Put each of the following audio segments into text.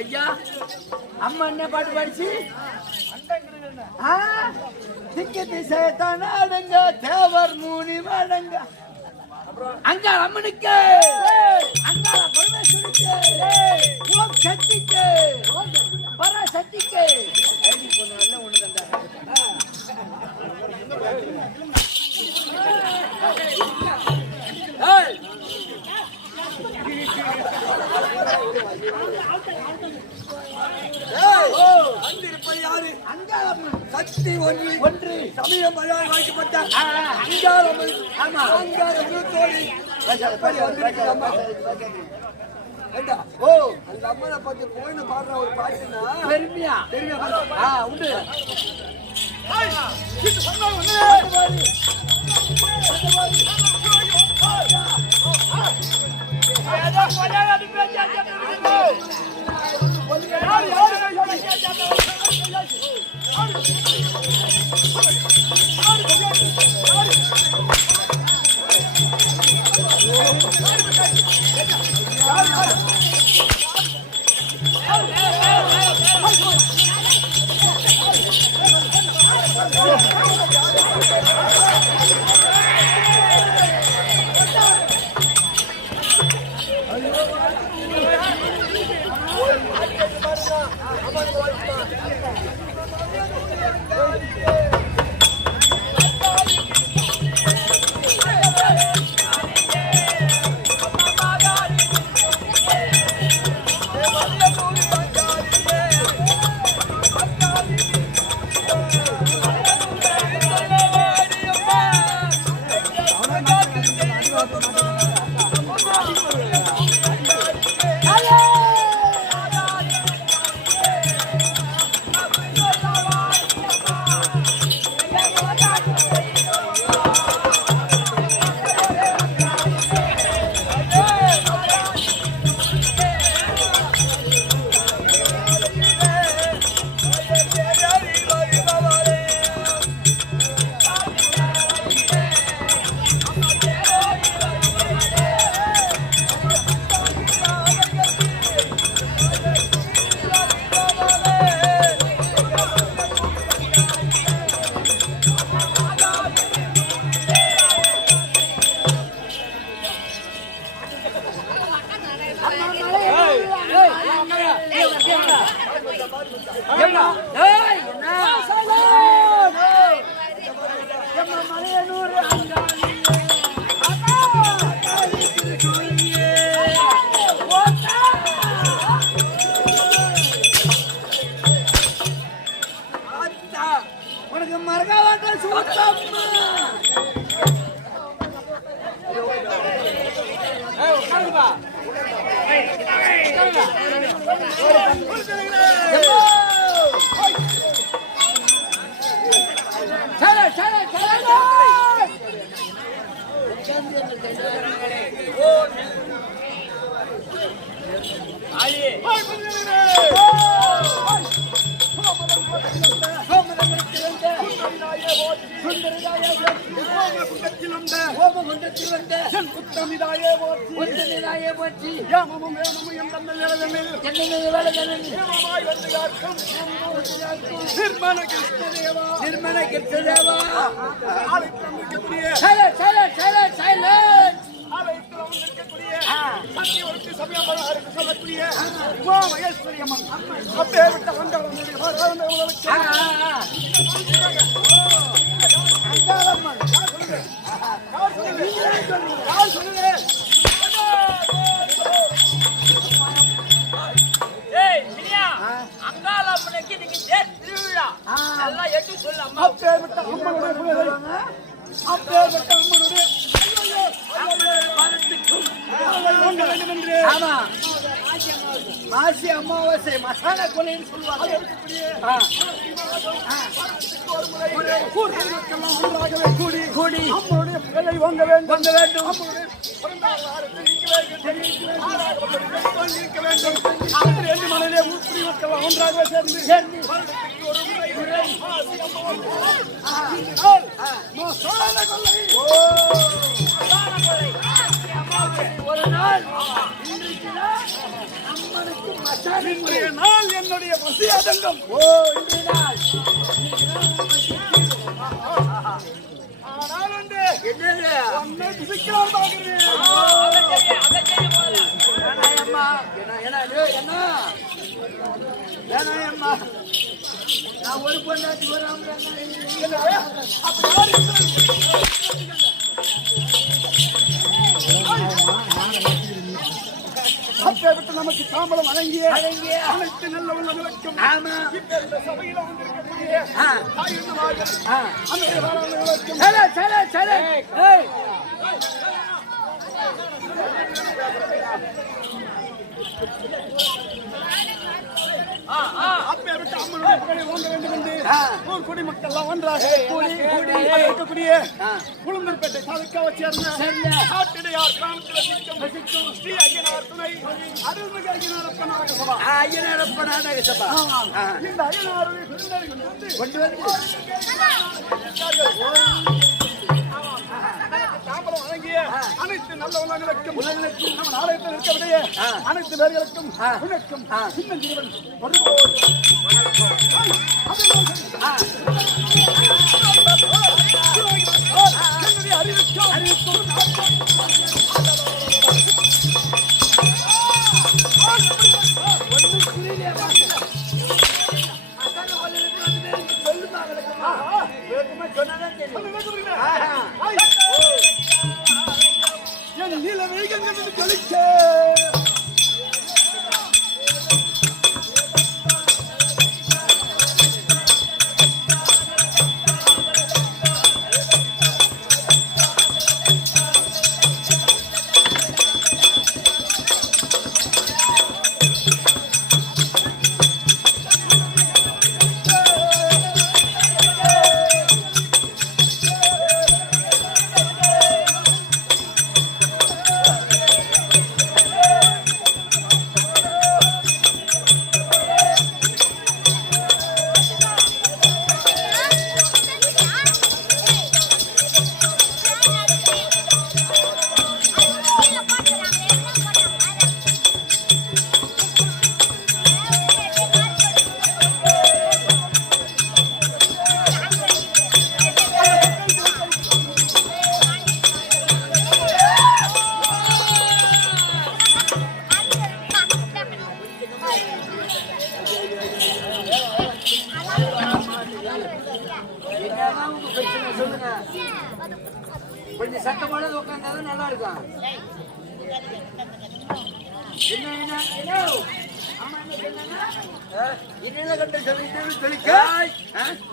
பையா அம்மா என்ன பாட்டு பாடிச்சு? திக்கு திசைத்தான அடங்க தேவர் மூணி மடங்க அங்காள அம்மனுக்கு அங்காள பரமேஸ்வருக்கு ஓம் சக்திக்கு பராசக்திக்கு ஒண்ணு தந்தா சக்தி ஒன்று ஒன்று சமயம் மழையால் வாய்க்கப்பட்ட அங்காளம்மன். ஆமா அங்காளம்மன் தோழி ஓ அந்த அம்மனை பத்தி போயின்னு பாடுற ஒரு பாட்டுன்னா பெருமையா தெரியுமா? உண்டு உனக்கு மறக்காத சுத்தம்மா निर्मल कृष्णदेवा மாசி அமாவாசை மசாலா கொலைன்னு சொல்லுவாங்க. கூடி கூடி அம்மனுடைய பிள்ளை வாங்க வேண்டும் மனையிலே ஊற்றி மக்கள் ஒன்றாக சேர்ந்து ஒரு நாள் அம்மனுக்கு மசாலா இன்றைய நாள் என்னுடைய பசி அதங்கம். ஓ இன்றைய நாள் ஆனால் வந்து என்னது உன்னை பிடிக்கலாம் பார்க்கிறேன். வேணாயம்மா என்ன வேணாயம்மா நான் ஒரு பொண்ணாச்சு வராம அப்பேற்பட்டு நமக்கு தாம்பலம் வழங்கிய அனைத்து நல்ல உள்ளவர்களுக்கும் இப்ப இந்த சபையில வந்திருக்கக்கூடிய தாயுள்ளவார்கள் அன்றைய வரவர்களுக்கும் அப்பேற்பட்டு அம்மனுடைய புகழை ஓங்க வேண்டும் என்று ஊர் குடிமக்கள் எல்லாம் ஒன்றாக இருக்கக்கூடிய உளுந்தூர்பேட்டை தாலுக்காவை சேர்ந்த ஆட்டிடையார் கிராமத்தில் வசிக்கும் ஸ்ரீ ஐயனார் துணை அருள்மிகு ஐயனாரப்ப நாடக சபா. ஐயனாரப்ப நாடக சபா இந்த ஐயனாருடைய விருந்தினர்கள் கொண்டு வந்து தாம்பரம் வழங்கிய அனைத்து நல்ல உலகளுக்கும் நம்ம நாடகத்தில் இருக்கக்கூடிய அனைத்து பேர்களுக்கும் உனக்கும் சின்ன ஜீவன் என் நீல வேகங்கள் ஜொலிக்க கொஞ்சம் சத்தமான உட்கார்ந்தாதான் நல்லா இருக்கும்.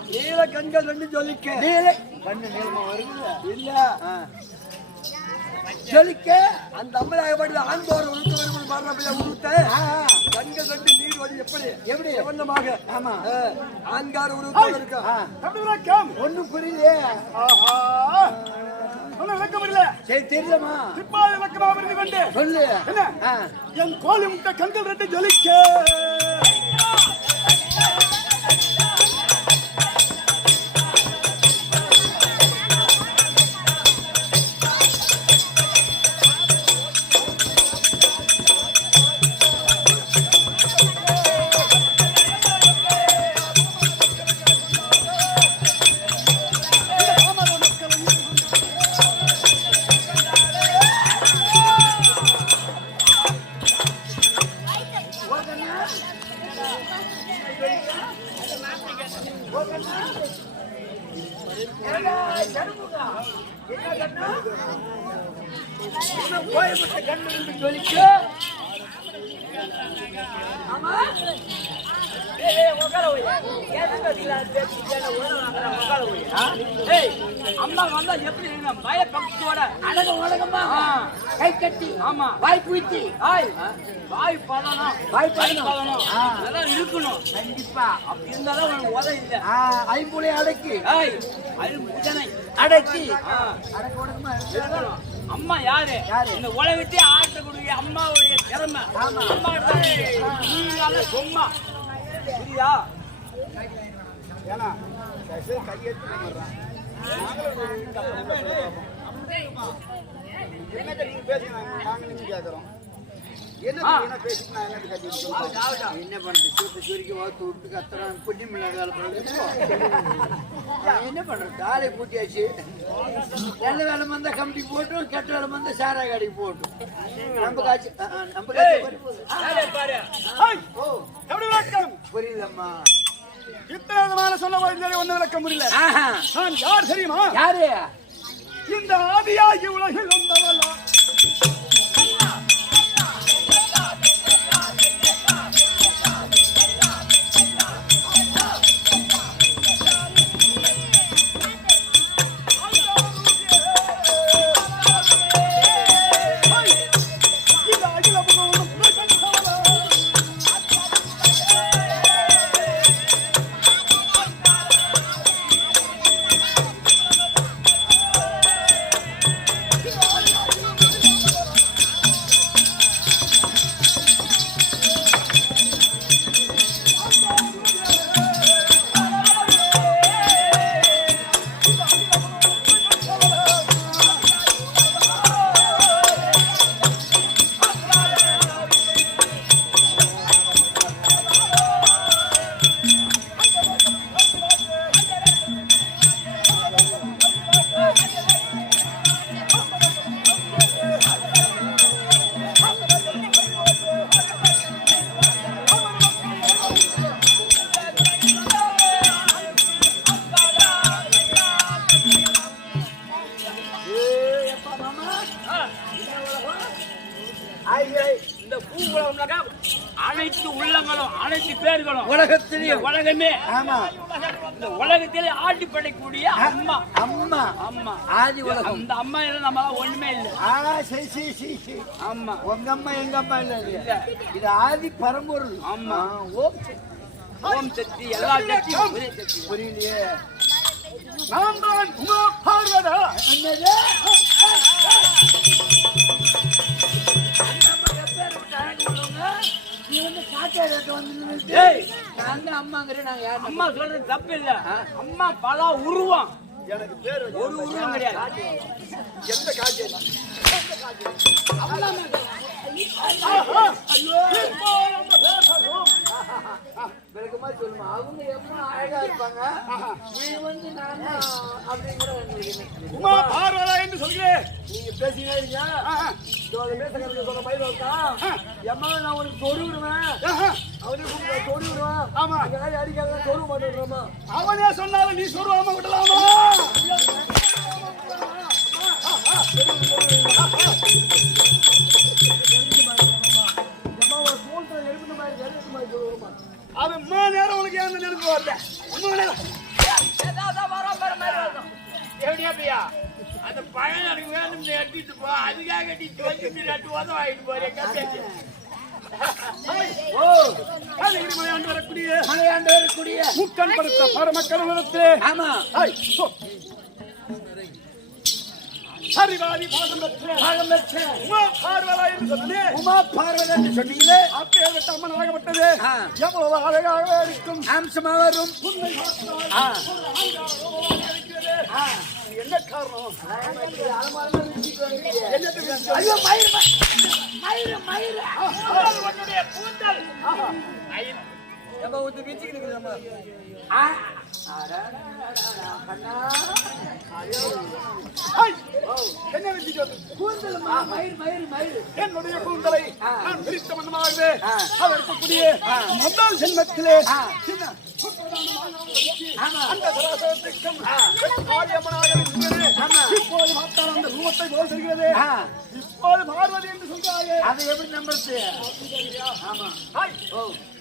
நீல கண்கள் ரெண்டு ஜொலிக்க கண்ணு நீளமா வருது இல்ல ஜொலிக்க அந்த அம்மனாகப்பட்ட ஆண்போர உருட்டு பாடுற உருட்ட கண்கள் ரெண்டு நீர் வழி எப்படி எவண்ணமாக ஆமா ஆண்கார உருவத்தோட இருக்கா ஒண்ணும் புரியலையே. விளக்கம் இல்ல சரி தெரியலமா சிப்பாய் விளக்கமா இருந்து கொண்டு சொல்லு என்ன என் கோழி முட்டை கண்கள் ரெண்டு ஜொலிக்க அம்மா வந்தா எப்படி பய பக்கத்தோட அழகம் உலகமா கை கட்டி ஆமா வாய் குயித்தி வாய் பதனம் வாய் பதனம் அதெல்லாம் இருக்கணும் கண்டிப்பா. அப்படி இருந்தாலும் உனக்கு உத இல்ல ஐம்புலை அடக்கி புதனை அடக்கி அடக்க உடம்பா இருக்கணும். அம்மா யாரு இந்த உலகத்தை ஆட்டக்கூடிய அம்மாவுடைய திறமை அம்மா நீங்க சொம்மா புரியா ஏன்னா கையெழுத்து என்னங்க நீங்க பேசுங்க நாங்க நீங்க கேட்கறோம் என்ன பேசிட்டு நான் என்ன கட்டிட்டு என்ன பண்றது சூட்டு சுருக்கி ஓத்து விட்டு கத்துறான் புண்ணி மிளகால என்ன பண்றது தாலை பூட்டியாச்சு நல்ல வேலை வந்தா கம்பி போட்டும் கெட்ட வேலை வந்தா சாரா காடிக்கு போட்டும் நம்ம காட்சி புரியலம்மா இத்தனை விதமான சொல்ல போய் ஒண்ணு விளக்க முடியல நான் யார் தெரியுமா யாரு இந்த ஆதியாகி உலகில் வந்தவளா இந்த பூ உலகம்னாக்கா அனைத்து உள்ளங்களும் அனைத்து பேர்களும் உலகத்திலேயே உலகமே ஆமா இந்த உலகத்திலே ஆட்டி படைக்கக்கூடிய அம்மா அம்மா அம்மா ஆதி உலகம் அந்த அம்மா இல்ல நம்ம ஒண்ணுமே இல்ல சரி அம்மா உங்க அம்மா எங்க அம்மா இல்ல இது ஆதி பரம்பொருள் அம்மா. ஓம் ஓம் சக்தி எல்லா சக்தியும் ஒரே சக்தி புரியலையே நான் தான் உமா பார்வதா என்னது நீ வந்து காட்டாரத்தை வந்து ஏய் நான் தான் அம்மாங்கிறேன் நாங்க யாரும் அம்மா சொல்றது தப்பு இல்ல அம்மா பல உருவம் எனக்கு பேர் ஒரு உருவம் கிடையாது எந்த காட்சி விளக்கமா சொல்லுமா அவங்க எம்மா அழகா இருப்பாங்க நீ வந்து நான் அப்படிங்கிற உமா பார்வதா என்று சொல்கிறேன் நீங்க பேசினே இருக்கீங்க பேசுறது சொல்ற பயிர் வைக்கா எம்மா நான் உனக்கு தொடு விடுவேன் அவனே தொடு விடுவான் ஆமா அடிக்காத தொடு மாட்டேன் அவனே சொன்னாலும் நீ சொருவாம விடலாமா அது நேரம் உனக்கு ஏன் நெருப்பு வரல எப்படியா பிரியா அந்த பழம் எனக்கு வேணும் எடுத்துட்டு போ அதுக்காக நீ தோச்சு ரெண்டு உதவ ஆயிட்டு போறேன் மலையாண்டு வரக்கூடிய மலையாண்டு வரக்கூடிய முக்கன் படுத்த பரமக்கடவுளத்து ஆமா சரிவாதி பாகம் பெற்ற உமா பார்வதா என்று சொன்னேன் உமா பார்வதா என்று சொன்னீங்களே அப்பேற்பட்ட அம்மன் ஆகப்பட்டது எவ்வளவு அழகாக இருக்கும் அம்சமா வரும் என்ன காரணம் ஐயோ மயிர் மயிர் மயிர் உன்னுடைய கூந்தல் மயில் நம்ம வந்து வீச்சுக்கு நம்ம என்ன வச்சுக்கிறது கூந்தலுமா மயிர் மயிர் மயிர் என்னுடைய கூந்தலை நான் பிரித்த மன்னமாகவே அதற்குரிய முதல் ஜென்மத்திலே அந்த சராசரத்திற்கும் ஆரியம்மனாக இருக்கிறது இப்போது பார்த்தால் அந்த ரூபத்தை போல் தெரிகிறது இப்போது பார்வதி என்று சொல்கிறாயே அதை எப்படி நம்புறது ஆமா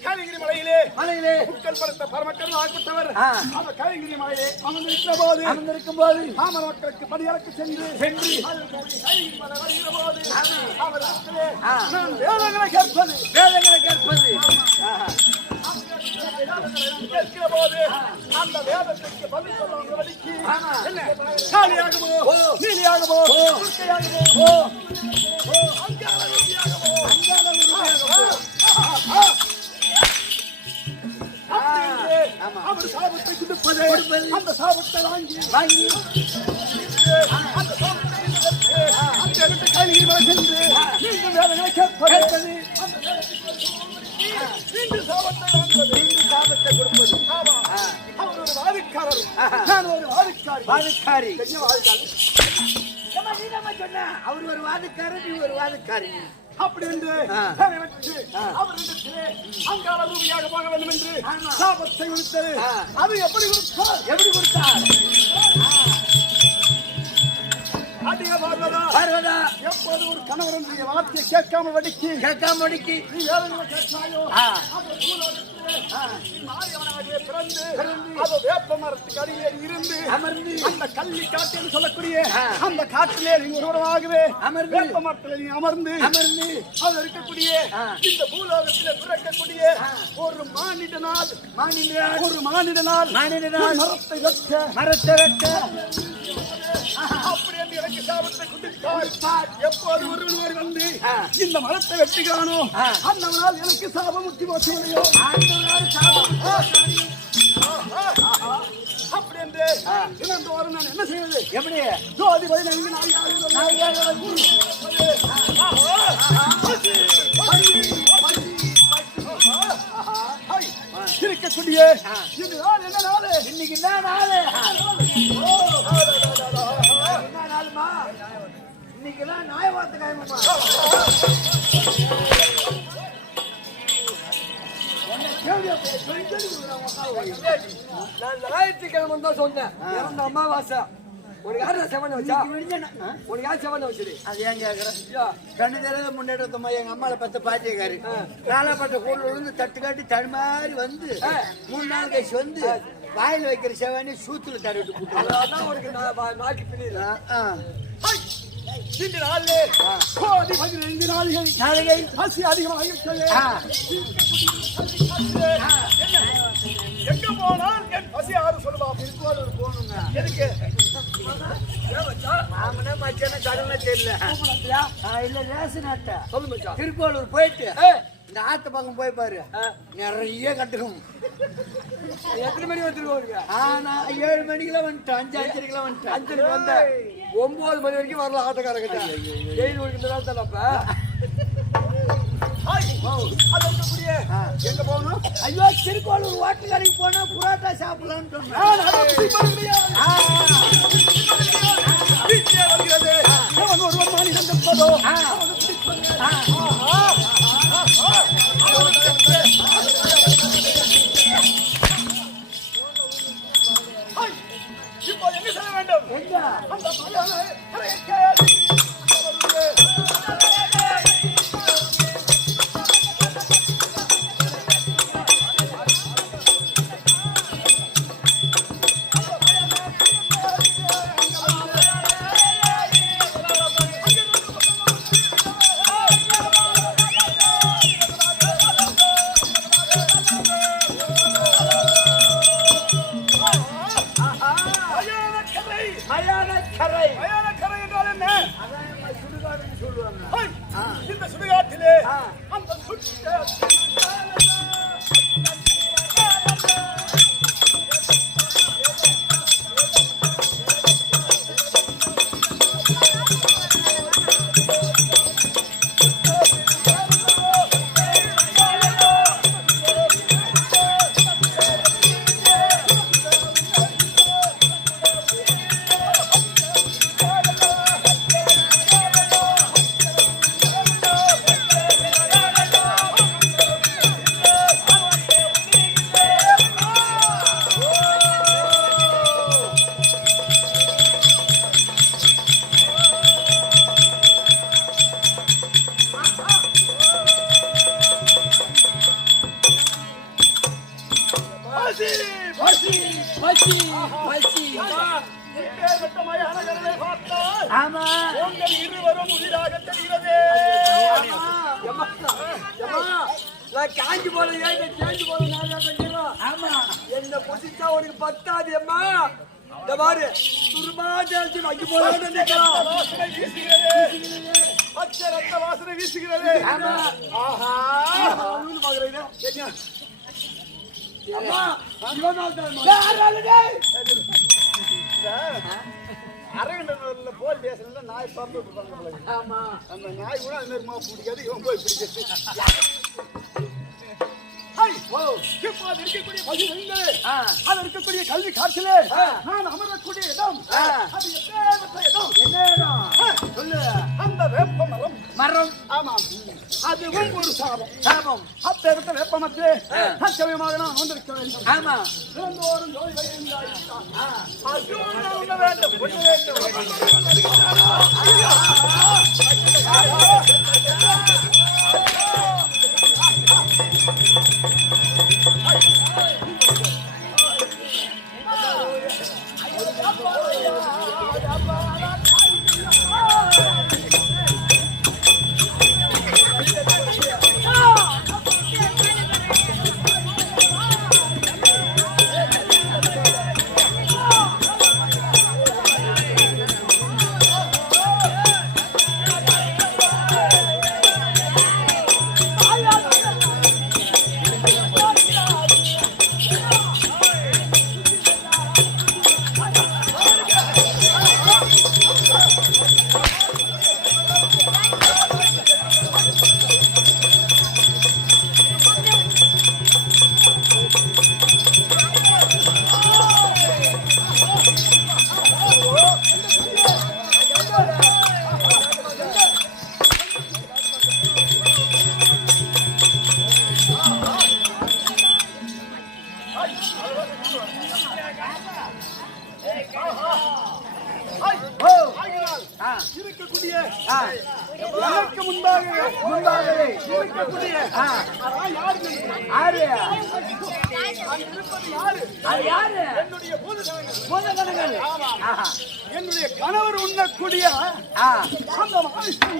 காலிகிரி மலையிலே மலையிலே புக்கல் படுத்த பரமக்கல் ஆகப்பட்டவர் ஆ. அந்த காலிகிரி மலையிலே அமர்ந்திருக்கும் போது மாமர மக்களுக்கு படியறக்கு சென்று காலிகிரி மலை வருகிற போது அவரிடத்திலே நான் வேதங்களை கேட்பது வேதங்களை கேட்பது கேட்கிற போது அந்த வேதத்திற்கு பதில் சொல்லுவதற்கு என்ன காலியாகவோ நீலியாகவோ துர்க்கையாகவோ அங்காளவதியாகவோ அவர் சாபத்தை கொடுப்பது அந்த சாபத்தை வாங்கி அந்த சாபத்தை அந்த காலிகிரி மலை சென்று மீண்டும் வேதங்களை கேட்பது மீண்டும் சாபத்தை வாங்குவது, மீண்டும் சாபத்தை கொடுப்பது. ஆமா. அவர் ஒரு வாதிக்காரர், நான் ஒரு வாதிக்காரி. வாதிக்காரி. என்ன வாதிக்காரி? ஏம்மா, நீ தாம்மா சொன்ன. அவர் ஒரு வாதிக்காரர், நீ ஒரு வாதிக்காரி. அப்படி என்று அவரிடத்திலே அங்காள ரூபியாக போக வேண்டும் என்று சாபத்தை விடுத்தது. அது எப்படி கொடுத்தார்? எப்படி கொடுத்தார்? அடிய பார்வதா, பார்வதா, எப்போது ஒரு கணவனுடைய வார்த்தையை கேட்காமல் வடிக்கி நீ வேதனை கேட்காயோ, அந்த பூலோகத்திலே நீ மாரியவனாகிய பிறந்து அது வேப்ப மரத்துக்கு அடியில் இருந்து அமர்ந்து அந்த கள்ளி காட்டு என்று சொல்லக்கூடிய அந்த காட்டிலே நீ ஒருவராகவே அமர்ந்து வேப்ப மரத்தில் நீ அமர்ந்து அது இருக்கக்கூடிய இந்த பூலோகத்திலே பிறக்கக்கூடிய ஒரு மானிடனால் மரத்தை வெட்ட அப்படி என்று எனக்கு சாபத்தை கொடுத்தார். எப்போது ஒருவர் வந்து இந்த மரத்தை வெட்டுகிறானோ அந்தவனால் எனக்கு சாபம் முத்தி போச்சுடையோ அப்படி என்று இனந்தோறும் நான் என்ன செய்வது? எப்படி? ஜோதி 15 இருக்கக்கூடிய இந்த நாள் என்ன நாள்? இன்னைக்கு என்ன நாளு? என்ன நாளுமா? இன்னைக்குதான் நாயவாத்து காயமாமா. நான் ஞாயிற்றுக்கிழமை தான் சொன்னேன். இறந்த அமாவாசை. உனக்கு யாரு செவனை வச்சா? உனக்கு யாரு செவனை வச்சது? அது ஏன் கேக்குறேன்? ரெண்டு தடவை முன்னேற்றமா எங்க அம்மாவை பத்து பாட்டியக்காரு காலாப்பட்ட கூட விழுந்து தட்டு காட்டி தடுமாறி வந்து 3 நாள் கழிச்சு வந்து வாயில் வைக்கிற செவனி சூத்துல தடவிட்டு போட்டு அதான் உனக்கு நாக்கி பின்னிடுறேன். இந்த நாளிலே கோடி 15 நாளிகை பசி அதிகமாகிவிட்டது. எங்க போனால் என் பசி யாரும் சொல்லுவா? திருக்கோளூர் போகணுங்க. எதுக்கு? மாமனா மச்சான கடவுளே தெரியல. இல்ல ரேஷன் அட்டை. சொல்லு மச்சான். திருக்கோளூர் போயிட்டு இந்த ஆத்து பக்கம் போய் பாரு, நிறைய கட்டுக்கும். எத்தனை மணி வந்துருக்கோங்க? நான் 7 மணிக்கெல்லாம் வந்துட்டேன், 5:30 வந்துட்டேன். 5 வந்தேன். 9 மணி வரைக்கும் வரல ஆட்டோக்காரங்கிட்ட. டெய்லி ஒழுங்கு தான் தரப்ப. எங்க போகணும்? ஐயோ, திருக்கோளூர் ஹோட்டல் கடைக்கு போனா புரோட்டா சாப்பிடலாம்னு சொன்னேன். வீட்டிலே வருகிறது ஒருவர் மாநிலம் தப்பதோ இப்போ என்ன செய்ய வேண்டும்? அந்த மயானக்கரை என்றால் என்ன? சுடுகாடுன்னு சொல்லுவாங்க. இந்த சுடுகாட்டிலே அந்த ஆமா, உங்கள் இருவரும் உயிராக தெரிகிறது. நான் காஞ்சி போல காஞ்சி போல ஆமா, என்ன பொசிச்சா உனக்கு பத்தாது அம்மா. இந்த பாரு துருமா தேய்ச்சி வங்கி போல வாசனை வீசுகிறது, பச்சை ரத்த வாசனை வீசுகிறது. ஆஹா, பாக்குறேன் அம்மா. இவன் அரகண்டூர்ல போல் பேசல நாய் பார்த்து விட்டுருப்பாங்க. ஆமா அந்த நாய் கூட அது மாதிரி மாவு பிடிக்காது, இவன் போய் பிடிக்கிறது. இப்போது இருக்கக்கூடிய பதினைந்து அது இருக்கக்கூடிய கல்வி காற்றிலே நான் அமரக்கூடிய இடம் அது எப்பேற்பட்ட இடம்? என்ன இடம் சொல்லு. அந்த வேப்ப மரம். மரம். ஆமாம், அதுவும் ஒரு சாபம். சாபம். அப்பேற்பட்ட வேப்பமரத்திலே சத்தியமாக நான் வந்திருக்க வேண்டும். ஆமா திறந்தோறும் ஜோதி வைத்திருந்தாய். அதுவும் நான் உண்ண வேண்டும், உண்ண வேண்டும். இருக்கக்கூடிய எனக்கு முன்பாகவே இருக்கக்கூடிய யாரு? என்னுடைய பூதகணங்கள். என்னுடைய கணவர் உண்ணக்கூடிய அந்த மகாவிஷ்ணு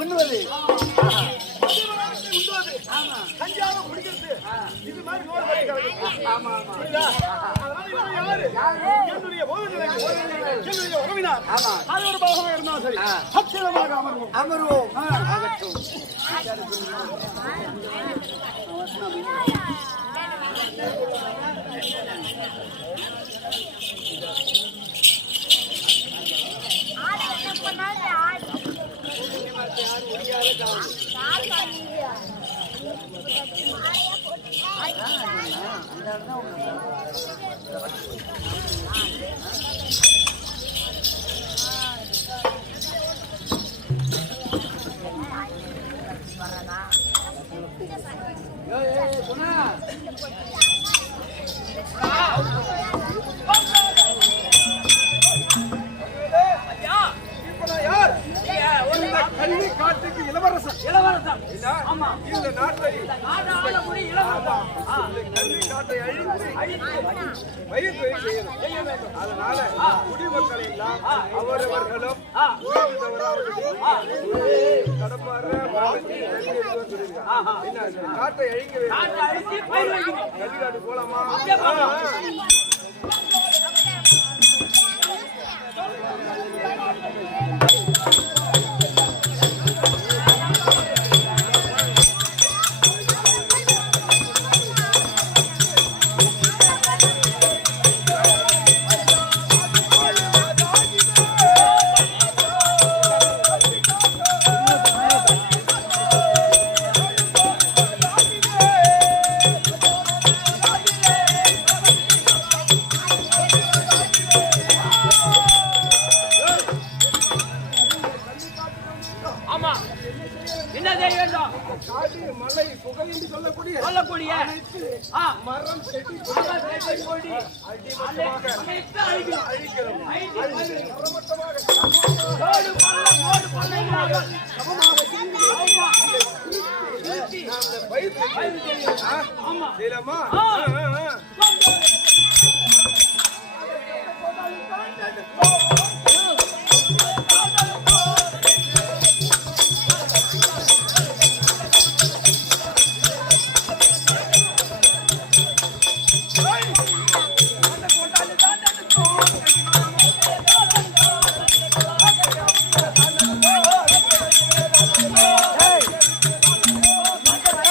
உண்ணுவது கஞ்சாவை குடிக்கிறது இது மாதிரி நோய் வருகிறது. என்னுடைய என்னுடைய உறவினார் அது ஒரு பாகமாக இருந்தாலும் சரி சத்தியமாக அமர்வோம். கல்வி காட்டுக்கு இளவரசன். இந்த நாட்டை கல்வி காட்டை அழித்து அதனால குடிமக்கள் எல்லாம் அவரவர்களும் காட்டை அழிக்க வேண்டும். கல்வி காட்டு போலாமா? மலை புகை என்று சொல்லக்கூடிய மரம் செடி கொடி அழிக்கிறோம்.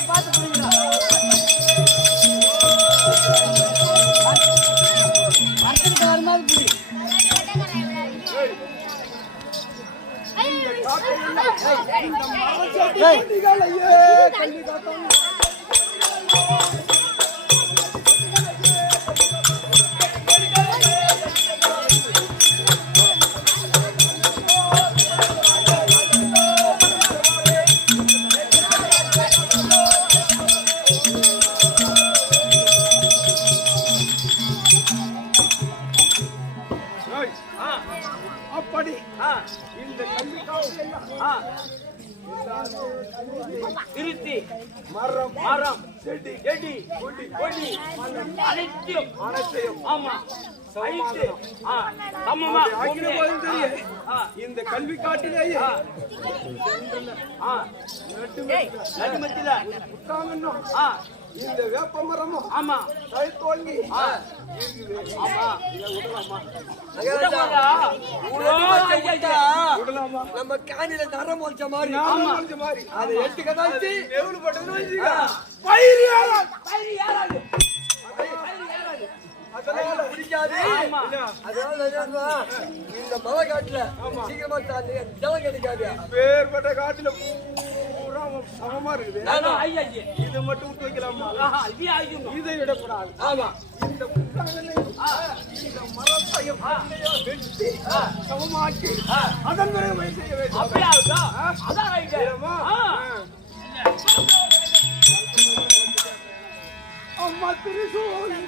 பார்த்து இந்த மரச்செடிகளையே கல்வி காத்தோம். அப்படி இந்த திருத்தி மரம் மரம் செடி செடி கொடி அனைத்தையும் ஆமா சமமா ஆக்கின போதும் தெரியும். இந்த கல்வி காட்டிலேயே நடுமத்தில புத்தாங்கன்னும் இந்த வேப்ப மரமும் ஆமா தோங்கி நம்ம காணில நரம் வச்ச மாதிரி மாதிரி அதை எட்டு கதாச்சு எவ்வளவு பட்டது பயிர் ஏறாது. அதனால பிடிக்காது. அதனால என்னன்னா, இந்த மலை காட்டுல சீக்கிரமா ஜலம் கிடைக்காது. வேறுபட்ட காட்டுல பூரா சமமா இருக்குது. இதை மட்டும் விட்டு வைக்கலாமா? இதை விடக்கூடாது. ஆமா, இந்த புத்தகங்களையும் இந்த மரத்தையும் வெட்டி சமமாக்கி அதன் பிறகு வழி செய்ய வேண்டும். அம்மா திருசூலி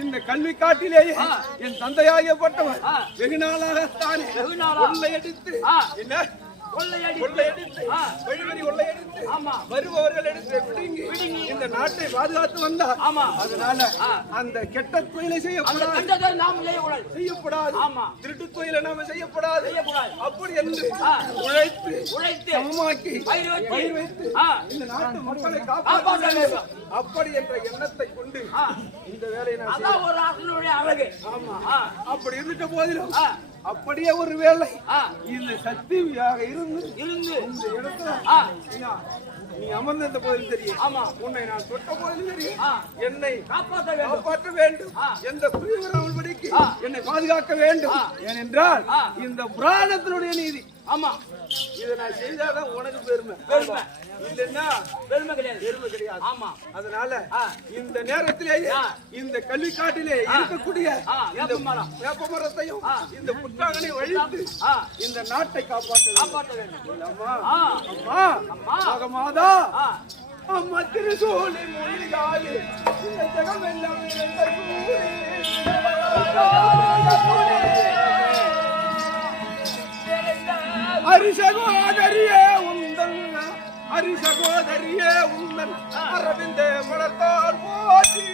இந்த கல்வி காட்டிலேயே என் தந்தையாகப்பட்டவர் வெகு நாளாகத்தானே கொள்ளையடித்து என்ன கொள்ளையடித்து வழிவரி கொள்ளையடித்து வருபவர்கள் எடுத்து பிடுங்கி இந்த நாட்டை பாதுகாத்து வந்தார். அதனால அந்த கெட்ட தொழிலை செய்யப்படாது, திருட்டு தொழிலை நாம செய்யப்படாது. அப்படி என்று உழைத்து சமமாக்கி பயிர் வைத்து இந்த நாட்டு மக்களை காப்பாற்ற வேண்டும். அப்படி என்ற எண்ணத்தை கொண்டு இந்த வேலையை நான் ஒரு அரசனுடைய அழகு. அப்படி இருந்த போதிலும் அப்படியே ஒரு வேலை இந்த சக்தியாக இருந்து இந்த இடத்துல நீ அமர்ந்த போதிலும் தெரியும், உன்னை நான் தொட்ட போதிலும் தெரியும், என்னை காப்பாற்ற வேண்டும், எந்த புரிவரவன்படிக்கு என்னை பாதுகாக்க வேண்டும். ஏனென்றால் இந்த புராணத்தினுடைய நீதி. ஆமா, இதை நான் செய்தாதான் உனக்கு பெருமை. இல்லைன்னா பெருமை கிடையாது. ஆமா, அதனால இந்த நேரத்திலேயே இந்த கல்வி காட்டிலே இருக்கக்கூடிய வேப்ப மரத்தையும் இந்த புத்தாங்கனை வழித்து இந்த நாட்டை காப்பாற்ற வேண்டும். அம்மா மாதா, அம்மா திருசூலி மொழிகாலி இந்த ஜகம் எல்லாம் அரிசகோதரியே உந்தன் அரிசகோதரியே உந்தன் அரவிந்த மலர்த்தால் போற்றி.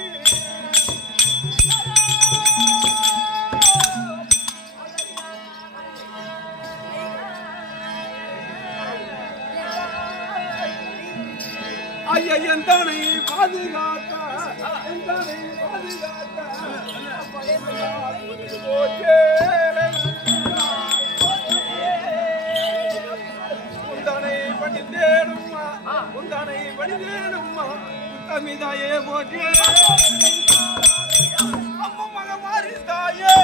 ஐயா என் தானை பாதுகாத்த உந்தானை பணிந்தேனும்மா தமிதாயே போற்றே. அம்மா மக மாறித்தாயே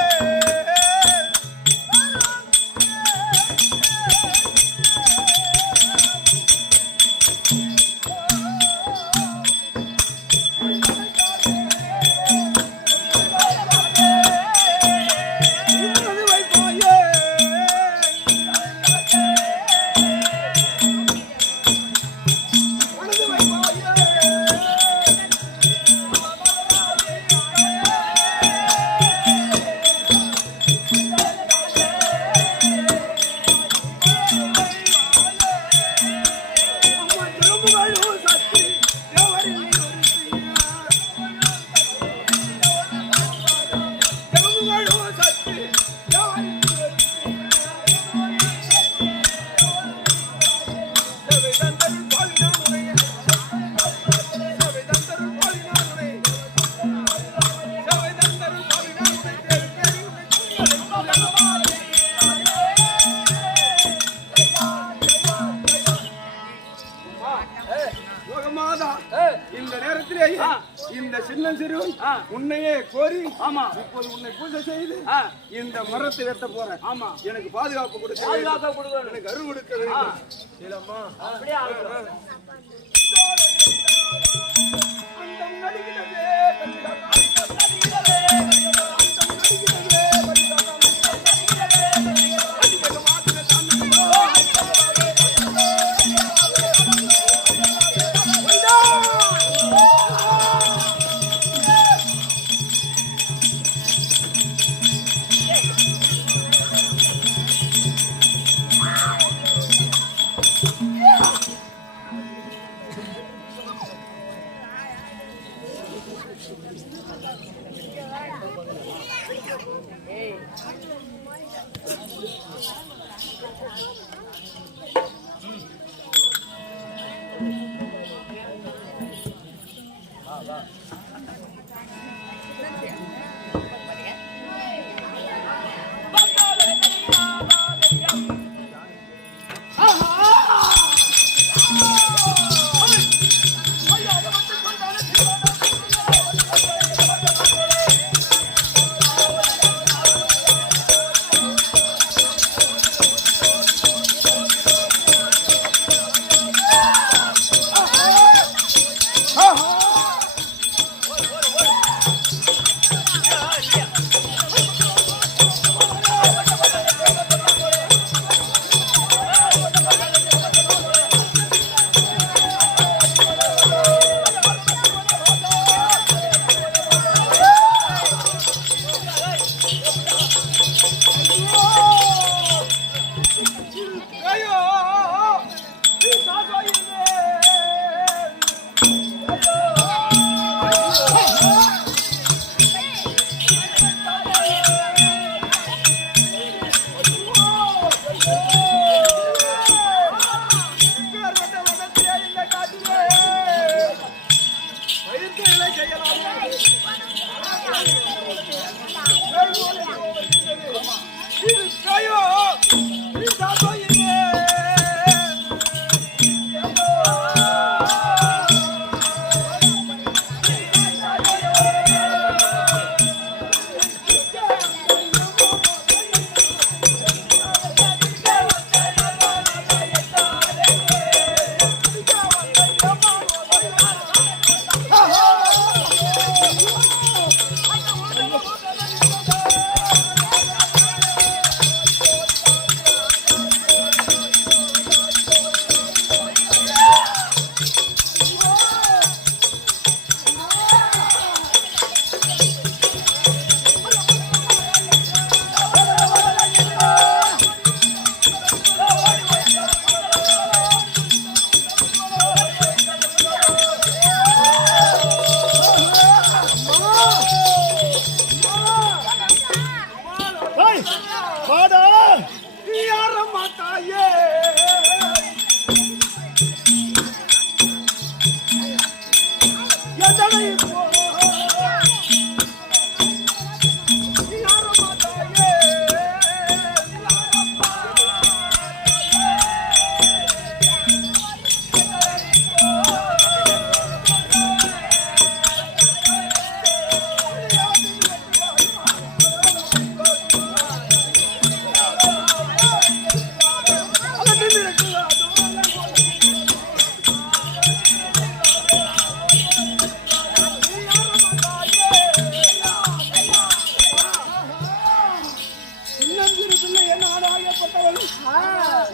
இந்த சின்ன சிறுவன் உன்னையே கோரி ஆமா இப்போது உன்னை பூஜை செய்து இந்த மரத்தை வெட்ட போறேன். ஆமா எனக்கு பாதுகாப்பு கொடுக்க எனக்கு அருள் கொடுக்க வேண்டும். இல்லம்மா அப்படியே ஆகட்டும்.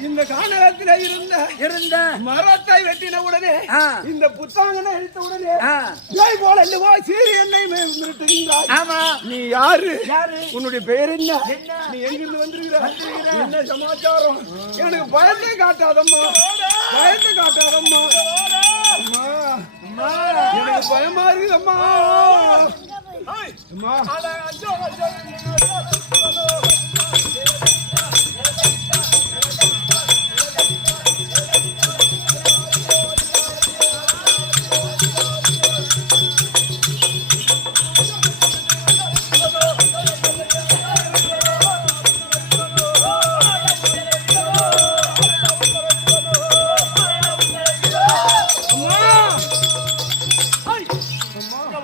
இந்த கானகத்திலே இருந்த மரத்தை வெட்டின உடனே இந்த புத்தாங்கனை எடுத்த உடனே ஜெய் போல இல்லவா சீரி என்னை மிரட்டுகின்றாய். ஆமா நீ யாரு? உன்னுடைய பெயர் என்ன? நீ எங்கிருந்து வந்திருக்கிற? என்ன சமாச்சாரம்? எனக்கு பயத்தை காட்டாதம்மா, பயத்தை காட்டாதம்மா. அம்மா எனக்கு பயமா இருக்குதம்மா. அம்மா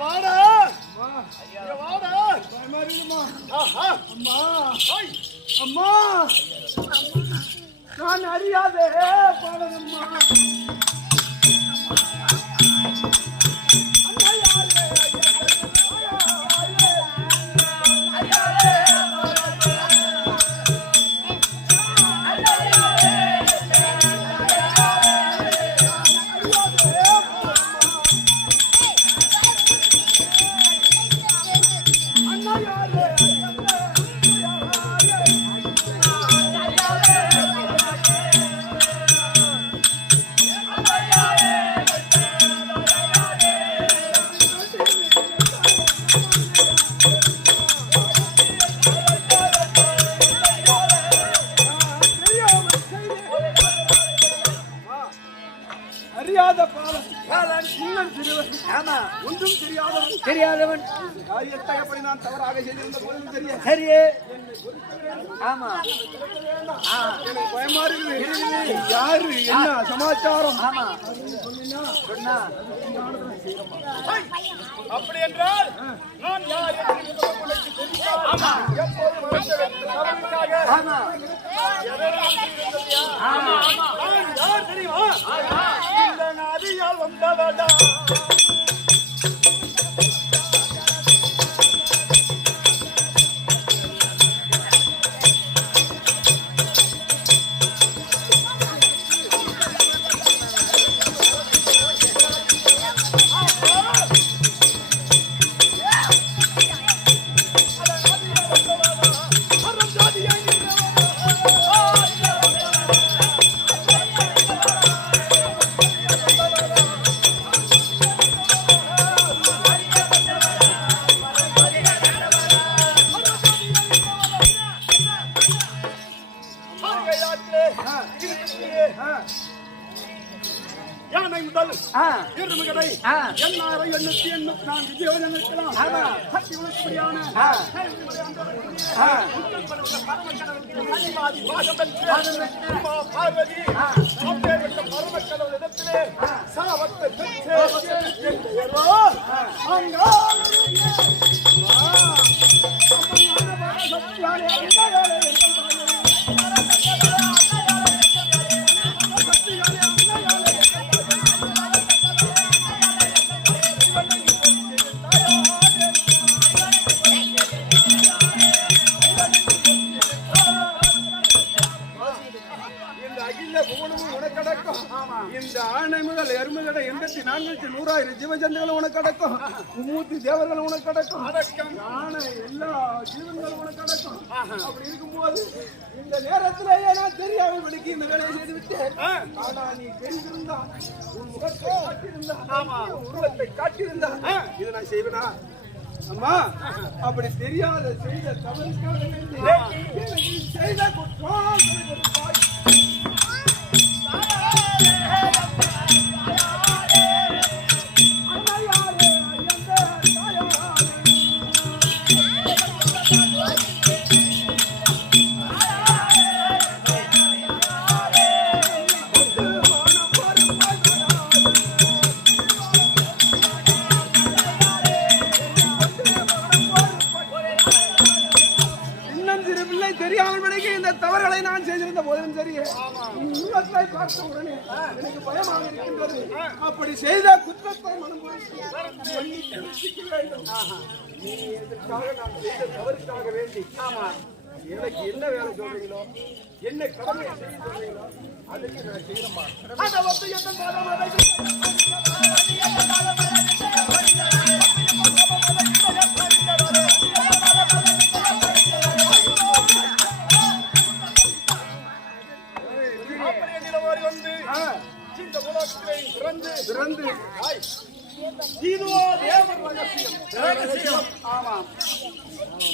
வாடா நான் அறியாதே பாடனம்மா அறியாத பாலன் இன்னும் சிறுவன். ஆமா ஒன்றும் தெரியாதவன் காரியத்தை எப்படி நான் தவறாக செய்திருந்த போதும் தெரியும். சரியே ஆமா எனக்கு பயமா இருக்குது. யாரு என்ன சமாச்சாரம்? ஆமா சொன்னா அப்படி என்றால் நான் யார் என்று உங்களுக்கு தெரிந்தால் எப்போது வளர்ந்த அவனுக்காக ஆமா நான் யார் தெரியுமா? இந்த நதியால் வந்தவடா. யானை முதல் எருமைகளை எண்ணாயிரம் 884 ஜீவன் இருக்கலாம். சக்தி உணர்ச்சியான பார்வதி பரமக்கடவுளிடத்திலே சாபத்தை இந்த ஆணை முதல் எருமைகளை 84,100,000 ஜீவஜந்துகளும் உனக்கு அடக்கும். 3 தேவர்கள் உனக்கு அடக்கும். ஆணை எல்லா ஜீவன்களும் உனக்கு அடக்கும். அப்படி இருக்கும்போது இந்த நேரத்திலேயே நான் தெரியாதபடிக்கு இந்த வேலையை செய்து விட்டேன். ஆனா நீ தெரிந்திருந்தா உன் முகத்தை காட்டியிருந்தா உருவத்தை காட்டியிருந்தா இதை நான் செய்வேனா? அம்மா அப்படி தெரியாத செய்த தவறுக்காக வேண்டி செய்த குற்றம் தவறுகளை நான் செய்திருந்த போதும் சரி உருவத்தை பார்த்த உடனே எனக்கு பயமாக இருக்கின்றது. அப்படி செய்த குற்றத்தை மனம் வேண்டும். நீ எதற்காக நான் செய்த தவறுக்காக வேண்டி எனக்கு என்ன வேலை சொல்றீங்களோ என்ன கடமை செய்ய சொல்றீங்களோ அதுக்கு நான் செய்யணுமா? இந்த உலகத்திலே பிறந்து இதுவோ தேவர் ரகசியம். ஆமாம்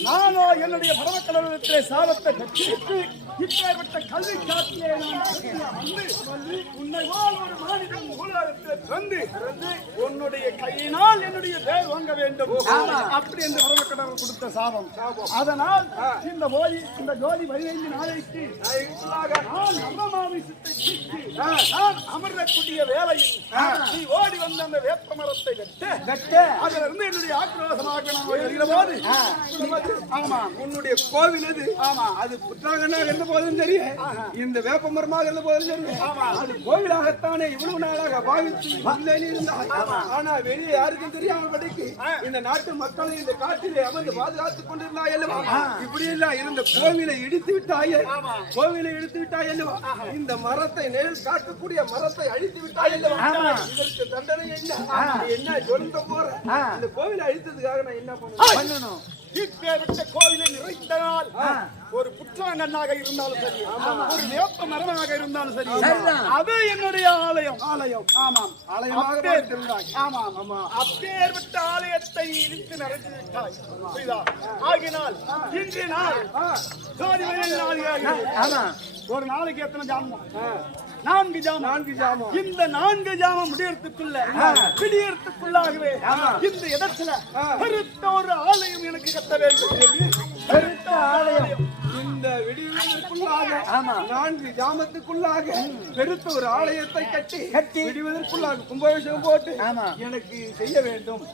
நானோ என்னுடைய பரமக்கடவுளத்திலே சாபத்தை பெற்று இப்பேற்பட்ட கல்வி சாத்தியை வந்து உன்னை ஒரு மாநிலம் உலகத்தில் பிறந்து உன்னுடைய கையினால் என்னுடைய பேர் வாங்க வேண்டும் அப்படி என்று பரமக்கடவுள் கொடுத்த சாபம். அதனால் இந்த ஜோதி 15 நாளைக்கு நான் நவமாமிசத்தை நான் அமரக்கூடிய வேலையில் நீ ஓடி வந்த அந்த வேப்ப மரத்தை வெட்டு அதுல இருந்து என்னுடைய ஆக்ரோஷமாக நான் வருகிற போது ஆமா உன்னுடைய கோவில் அது ஆமா அது புத்தகனாக இருந்த போதும் சரி இந்த வேப்ப மரமாக இருந்த போதும் சரி அது கோவிலாகத்தானே இவ்வளவு நாளாக பாவித்து இருந்தால் ஆனா வெளியே யாருக்கும் தெரியாமல் படிக்கு இந்த நாட்டு மக்களை இந்த காட்டிலே அமர்ந்து பாதுகாத்துக் கொண்டிருந்தாய் அல்லவா இப்படி எல்லாம் இருந்த கோவிலை இடித்து விட்டாயே கோவிலை இடித்து விட்டாய் அல்லவா இந்த மரத்தை நெல் காக்கக்கூடிய மரத்தை அழித்து விட்டாய் அல்லவா இதற்கு தண்டனை என்ன சொல்ல போற இந்த கோவிலை அழித்ததுக்காக நான் என்ன பண்ணணும் இப்பேற்பட்ட கோவிலை நிறைந்தனால் ஒரு புற்றங்கண்ணாக இருந்தாலும் சரி ஒரு வேப்ப மரமாக இருந்தாலும் சரி அது என்னுடைய ஆலயம் ஆலயம் ஆமாம் ஆலயமாக இருந்தாய் ஆமாம் ஆமா அப்பேற்பட்ட ஆலயத்தை இடித்து நிறைத்து விட்டாய் புரியுதா ஆகினால் இன்று நாள் ஒரு நாளைக்கு எத்தனை ஜாமம் 4 ஜாமம் இந்த 4 ஜாமம் விடியறதுக்குள்ளாகவே இந்த இடத்துல பெருத்த ஒரு ஆலயம் எனக்கு கட்ட வேண்டும் பெருத்த ஆலயம் இந்த விடிவதற்குள்ளாக 4 ஜாமத்துக்குள்ளாக பெருத்த ஒரு ஆலயத்தை கட்டி விடுவதற்குள்ளாக கும்பாபிஷேகம் போட்டு எனக்கு செய்ய வேண்டும்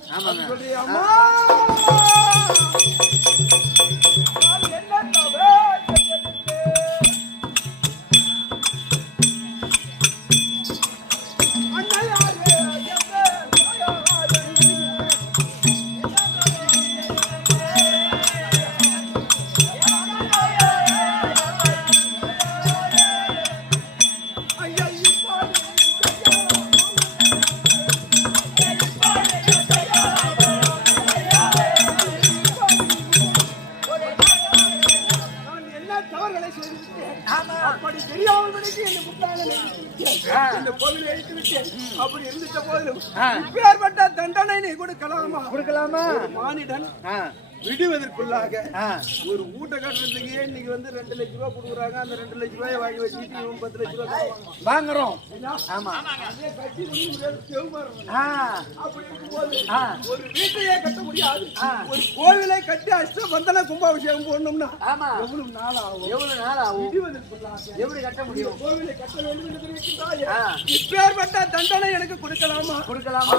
அம்மா அப்படி இருந்துட்ட போதிலும் இப்பேற்பட்ட தண்டனை நீ கொடுக்கலாமா மானிடன் விடுவதற்குள்ளாக ஒரு ஊட்ட கட்டுறதுக்கு இன்னைக்கு வந்து 2 லட்சம் ரூபாய் கொடுக்குறாங்க அந்த 2 லட்சம் ரூபாய் வாங்கி வச்சுட்டு இவன் 10 லட்சம் ரூபாய் வாங்குறோம் ஆமா அப்படி இருக்கும்போது ஒரு வீட்டையே கட்ட முடியாது ஒரு கோவிலை கட்டி அஷ்டபந்தன கும்பாபிஷேகம் போடணும்னா எவ்வளவு நாள் ஆகும் விடுவதற்குள்ளாக எப்படி கட்ட முடியும் கோவிலை கட்ட வேண்டும் என்று தெரிவிக்கின்றாயே இப்பேற்பட்ட தண்டனை எனக்கு கொடுக்கலாமா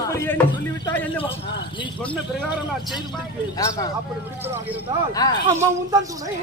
அப்படியே நீ சொல்லிவிட்டாய் என்னவா நீ சொன்ன பிரகாரம் நான் செய்து முடிப்பேன் அப்படி முடிப்பதாக இருந்தால் அம்மா உந்தன் துணை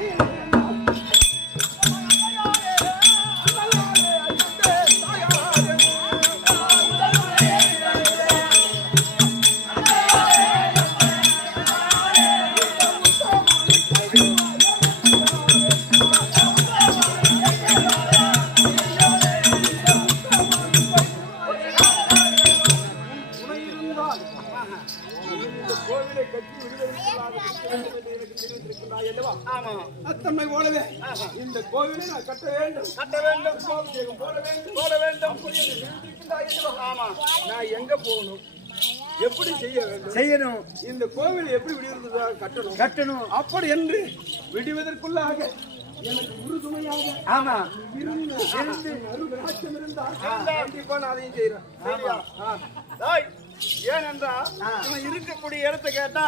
அத்தன்மை போலவே இந்த கோவிலை நான் கட்ட வேண்டும் போட வேண்டும் நான் எங்க போகணும் எப்படி செய்யணும் இந்த கோவில் எப்படி விடுவதற்காக கட்டணும் அப்படி என்று விடுவதற்குள்ளாக எனக்கு உறுதுணையாக இருந்து அருளாட்சியம் இருந்தால் கண்டிப்பா நான் அதையும் செய்யறேன் ஏனென்றா இவன் இருக்கக்கூடிய இடத்தை கேட்டா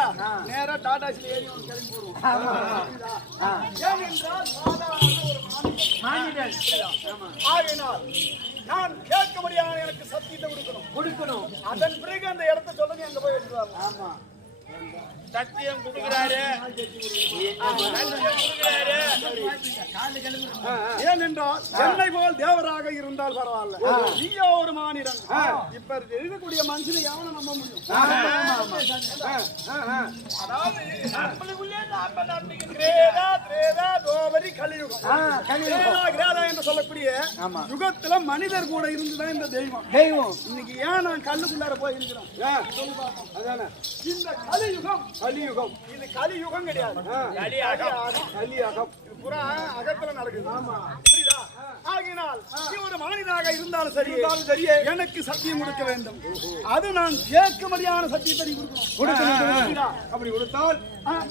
நேரா டாடாசில ஏறி கிளம்பி போடுவோம் ஏனென்றால் ஆகினால் நான் கேட்க முடியாத எனக்கு சத்தியத்தை கொடுக்கணும் அதன் பிறகு அந்த இடத்தை சொல்லி அங்க போய் வச்சுருவாங்க ஆமா சத்தியம் கொடுக்கிறாரு ஏனென்றால் என்னை போல் தேவராக இருந்தால் பரவாயில்ல நீயோ ஒரு மானிடன் இப்ப இருக்கக்கூடிய மனுஷனை எவனை நம்ப முடியும் அதாவது நம்மளுக்குள்ளே நாம நம்பிக்கை தோபரி கலியுகம் என்று சொல்லக்கூடிய யுகத்துல மனிதர் கூட இருந்துதான் இந்த தெய்வம் இன்னைக்கு ஏன் நான் கல்லுக்குள்ளார போய் இருக்கிறேன் அதான இந்த கலியுகம் இது கலியுகம் கிடையாது கலியுகம் புறா அகத்துல நடக்குது ஆமா புரியுதா ஆகினால் ஒரு மனிதனாக இருந்தாலும் சரி எனக்கு சத்தியம் கொடுக்க வேண்டும் அது நான் கேட்க முடியாத சத்தியத்தை கொடுக்கணும் அப்படி கொடுத்தால்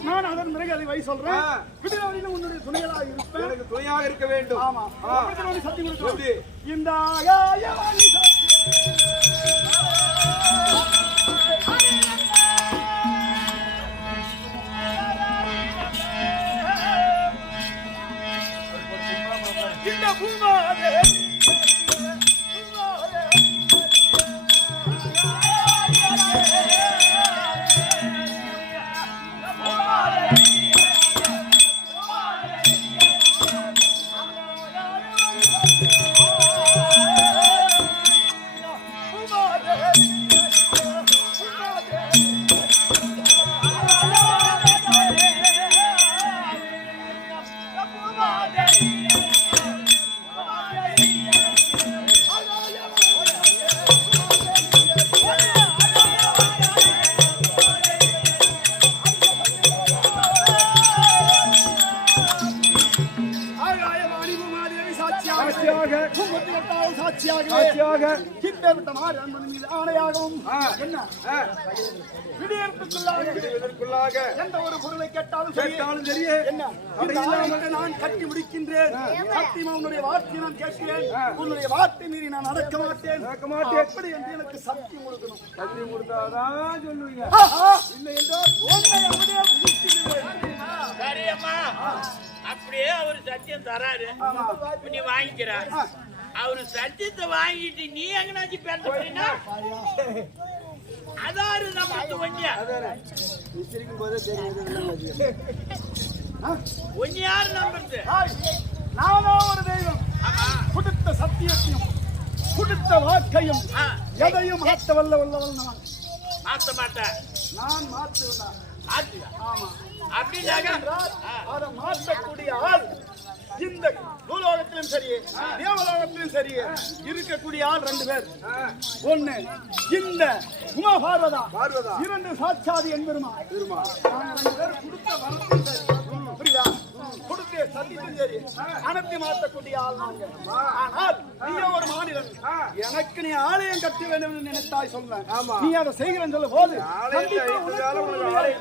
நான் அதன் பிறகு அதை வை சொல்றேன் விடுதலையில் உன்னுடைய துணையாக இருப்பேன் எனக்கு துணையாக இருக்க வேண்டும் ஆமா சத்தியம் கொடுக்க இந்த இந்த பூமாதே எந்த ஒரு பொருளை கேட்டாலும் சரி என்ன நான் கட்டி முடிக்கின்றேன். சத்தியமா உன்னுடைய வார்த்தையை நான் கேட்கிறேன். உன்னுடைய வார்த்தை மீறி நான் நடக்க மாட்டேன். எப்படி என்று எனக்கு சத்தியம் கொடுக்கணும். சத்தியம் கொடுத்தாதான் சொல்லுவீங்க. இல்லை என்றால் உன்னை அப்படியே முடிச்சிடுவேன். சரியம்மா, அப்படியே அவரு சத்தியம் தராரு, நீ வாங்கிக்கிற. அவரு சத்தியத்தை வாங்கிட்டு நீ எங்கனாச்சும் பேச போறீங்கன்னா அதாரு நம்ம ஒன்னியா ஒன்னியாரு நம்புறது. நானோ ஒரு தெய்வம் கொடுத்த சத்தியத்தையும் கொடுத்த வாக்கையும் எதையும் மாற்ற வல்லவன் நான். மாத்த மாட்டேன். நான் மாற்றுவேன். ஆமா, அப்படின்னாக்க அதை மாற்றக்கூடிய ஆள் இந்த பூலோகத்திலும் சரி தேவலோகத்திலும் சரி இருக்கக்கூடிய ஆள் 2 பேர். ஒண்ணு இந்த உமாபார்வதா, இரண்டு சாட்சாதி என்பெருமா. நாங்க 2 பேர் கொடுத்த வரத்தையும் சரி, புரியுதா, கொடுத்த சத்தியத்தையும் சரி அனைத்து மாற்றக்கூடிய ஆள் நாங்க. ஆனால் நீ ஒரு மாநிலம், எனக்கு நீ ஆலயம் கட்ட வேண்டும் என்று நினைத்தாய் சொல்ல, நீ அதை செய்கிறேன்னு சொல்ல போது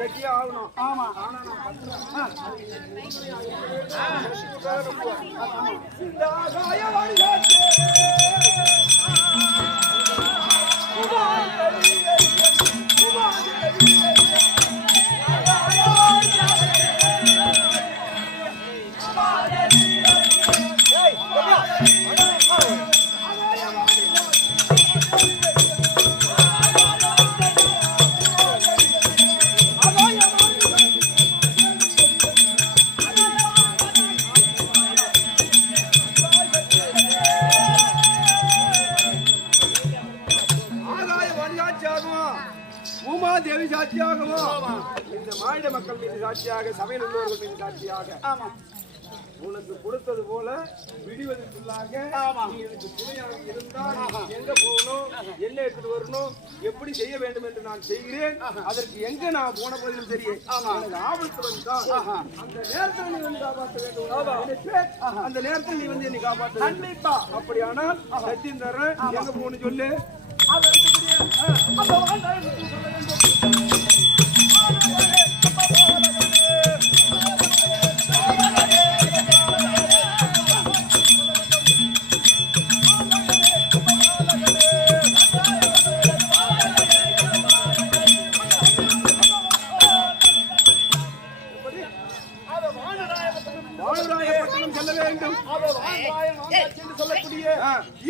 கட்டியே ஆகணும். ஆமா, தேவி சாட்சியாகவும் இந்த மாநில மக்கள் மீது சாட்சியாக சபையில் உள்ளவர்கள் மீது சாட்சியாக உனக்கு கொடுத்தது போல விடுவதற்குள்ளாக நீ எனக்கு துணையாக இருந்தால் எங்க போகணும், என்ன எடுத்துட்டு வரணும், எப்படி செய்ய வேண்டும் என்று நான் செய்கிறேன். அதற்கு எங்க நான் போன போதிலும் சரி, எனக்கு ஆபத்து வந்தால் அந்த நேரத்தில் நீ வந்து காப்பாற்ற வேண்டும். அந்த நேரத்தில் நீ வந்து என்னை காப்பாற்ற கண்டிப்பா. அப்படியானால் சத்தியம் தர்றேன், எங்க போகணும் சொல்லு.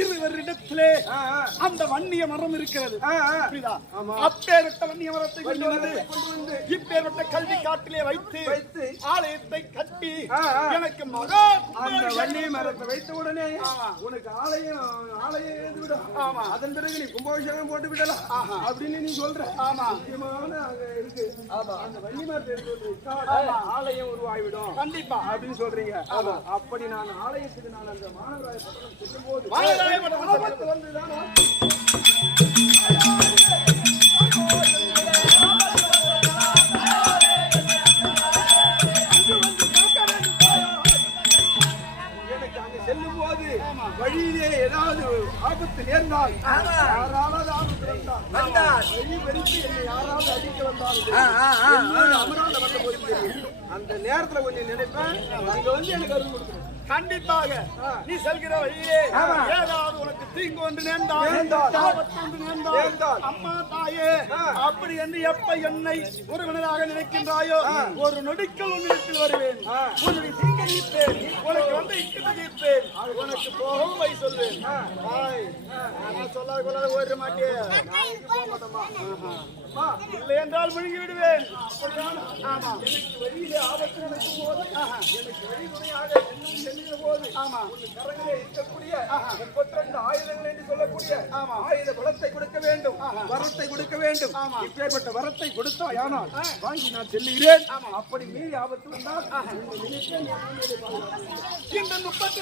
இருவரிடத்திலே அந்த வன்னிய மரம் இருக்கிறது. அப்பேற்பட்ட வன்னிய மரத்தை கொண்டு வந்து இப்பேற்பட்ட கல்வி காட்டிலே வைத்து ஆலயத்தை கட்டி எனக்கு மகா அந்த வன்னிய மரத்தை வைத்த உடனே உனக்கு ஆலயம் விடும். அதன் பிறகு நீ கும்பாபிஷேகம் போட்டு விடலாம் அப்படின்னு நீ சொல்ற. முக்கியமான அங்க இருக்கு அந்த வன்னி மரத்தை எடுத்து ஆலயம் உருவாகிவிடும் கண்டிப்பா அப்படின்னு சொல்றீங்க. அப்படி நான் ஆலயத்துக்கு நான் அந்த மாணவராய பட்டணம் செல்லும் போது எனக்கு அங்க செல்லும் போது வழியிலே ஏதாவது ஆபத்து நேர்ந்தால், யாராவது ஆபத்து வந்தால், வழி வெறித்து என்னை யாராவது அடிக்க வந்தால் அமராத வந்த போது அந்த நேரத்துல கொஞ்சம் நினைப்பேன், அங்க வந்து எனக்கு அருள் கொடுக்கணும். கண்டிப்பாக நீ செல்கிற வழியே ஏதாவது உனக்கு தீங்கு ஒன்று நேர்ந்தால் அம்மா தாயே அப்படி என்று எப்ப என்னை உறவினராக நினைக்கின்றாயோ ஒரு நொடிக்கல் உன்னிடத்தில் வருவேன். உன்னுடைய தீங்கு நீப்பேன், உனக்கு வந்து இக்கிட்ட தீர்ப்பேன், உனக்கு போகவும் வை சொல்வேன். சொல்லாத கொள்ளாத ஓட மாட்டேன், இல்லை என்றால் முழுங்கி விடுவேன். எனக்கு வழியிலே ஆபத்து நடக்கும் போது எனக்கு வழிமுறையாக போது கரங்களே இருக்கக்கூடிய 32 ஆயுதங்கள் என்று சொல்லக்கூடிய ஆயுத பலத்தை கொடுக்க வேண்டும், வரத்தை கொடுக்க வேண்டும். இப்பேற்பட்ட வரத்தை கொடுத்தாயானால் வாங்கி நான் செல்லுகிறேன். அப்படி மீறி ஆபத்து வந்தால் இந்த 32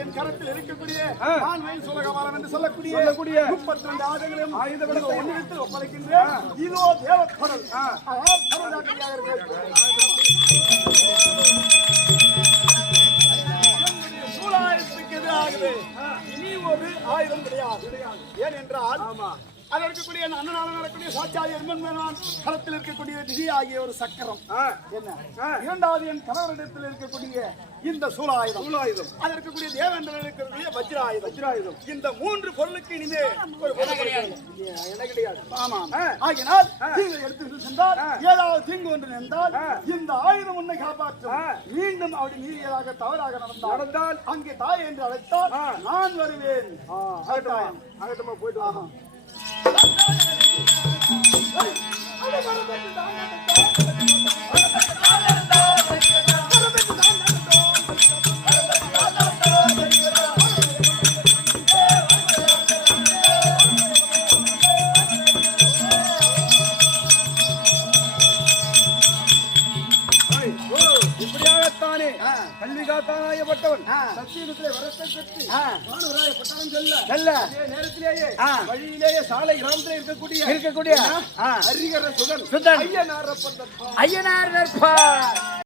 என் கரத்தில் இருக்கக்கூடிய ஆண்மையின் சுலகவாரம் என்று சொல்லக்கூடிய 32 ஆயுதங்களையும் ஆயுத பலத்தை ஒன்றிடத்தில் ஒப்படைக்கின்றேன். இதோ தேவப்படல் சூழாயத்துக்கு எதிராகவே இனி ஒரு ஆயுதம் கிடையாது. ஏனென்றால் அதில் இருக்கக்கூடிய அண்ணனால நடக்கூடிய சாட்சாதி என்மன் களத்தில் இருக்கக்கூடிய திதி ஆகிய ஒரு சக்கரம் என்ன, இரண்டாவது என் கணவரிடத்தில் இருக்கக்கூடிய இந்த சூலாயுதம், அதில் இருக்கக்கூடிய தேவேந்திரன் இருக்கக்கூடிய வஜ்ராயுதம், இந்த 3 பொருளுக்கு இனிமே ஒரு கிடையாது. ஆமாம், ஆகினால் நீங்கள் எடுத்து சென்றால் ஏதாவது தீங்கு ஒன்று நேர்ந்தால் இந்த ஆயுதம் உன்னை காப்பாற்றும். மீண்டும் அப்படி மீறியதாக தவறாக நடந்தால் அங்கே தாய் என்று அழைத்தால் நான் வருவேன். ஆகட்டமா போயிட்டு வாங்க. இப்படியாகத்தானே கல்வி காத்தானாயப்பட்டவன் சத்தியத்திலே வரத்தை பெற்று பட்டணம் செல்ல நேரத்திலேயே வழியிலேயே சாலை கிராமத்தில் இருக்கக்கூடிய இருக்கக்கூடிய ஹரிஹர சுதன் ஐயனார் ஐயனார்